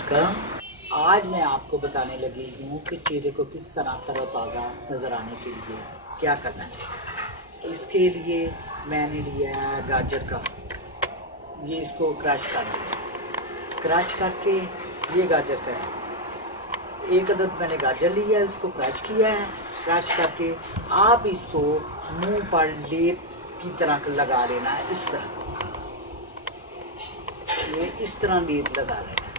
वालेकुम। आज मैं आपको बताने लगी हूँ कि चेहरे को किस तरह तरोताज़ा नज़र आने के लिए क्या करना चाहिए। इसके लिए मैंने लिया है गाजर का, ये इसको क्रश कर लिया। क्रश करके ये गाजर का है, एक अदद मैंने गाजर लिया है, इसको क्रश किया है। क्रश करके आप इसको मुंह पर लेप की तरह लगा लेना है। इस तरह ये इस तरह लेप लगा लेना है,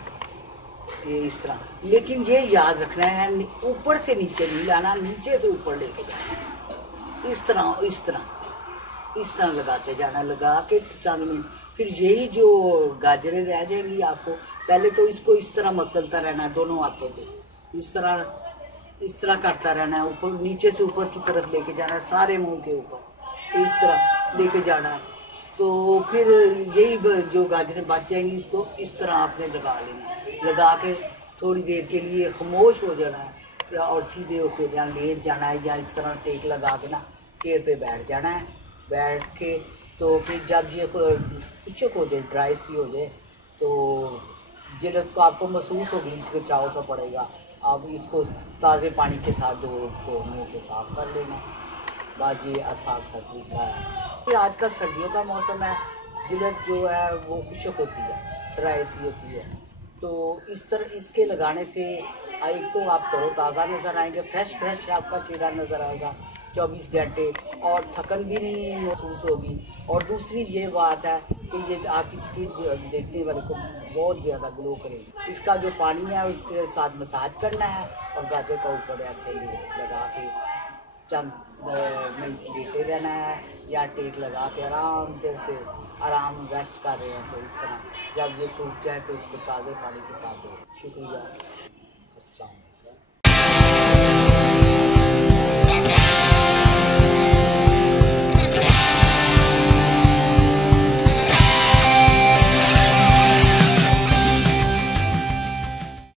ये इस तरह। लेकिन ये याद रखना है ऊपर से नीचे नहीं लाना, नीचे से ऊपर लेके जाना। इस तरह इस तरह लगाते जाना, लगा के चंद मिनट। फिर यही जो गाजरें रह जाएंगी आपको, पहले तो इसको इस तरह मसलता रहना है दोनों हाथों से, इस तरह करता रहना है। ऊपर नीचे से ऊपर की तरफ लेके जाना है, सारे मुंह के ऊपर इस तरह लेके जाना है। तो फिर यही जो गाजरें बच जाएंगी उसको इस तरह आपने लगा लेना, लगा के थोड़ी देर के लिए खामोश हो जाना है और सीधे होकर या लेट जाना है या इस तरह टेक लगा के ना चेयर पे बैठ जाना है। बैठ के तो फिर जब ये कुछ हो जाए, ड्राई सी हो जाए, तो जरूरत को आपको महसूस होगी कि चाव सा पड़ेगा, आप इसको ताज़े पानी के साथ दो को मुँह के साफ कर लेना। बाद ये आसान सा तरीका है। कि आजकल सर्दियों का मौसम है, जिल्द जो है वो खुश्क होती है, ड्राई सी होती है। तो इस तरह इसके लगाने से एक तो आप तरोताज़ा नज़र आएंगे, फ्रेश आपका चेहरा नज़र आएगा 24 घंटे, और थकन भी नहीं महसूस होगी। और दूसरी ये बात है कि ये आपकी स्किन देखने वाले को बहुत ज़्यादा ग्लो करेगी। इसका जो पानी है उसके साथ मसाज करना है और गाजर का ऊपर ऐसे लगा के चंद मिनट लेटे रहना है या टेक लगा के आराम रेस्ट कर रहे हैं। तो इस तरह जब ये सूख जाए तो इसको ताज़े पानी के साथ दो। शुक्रिया। अस्सलाम।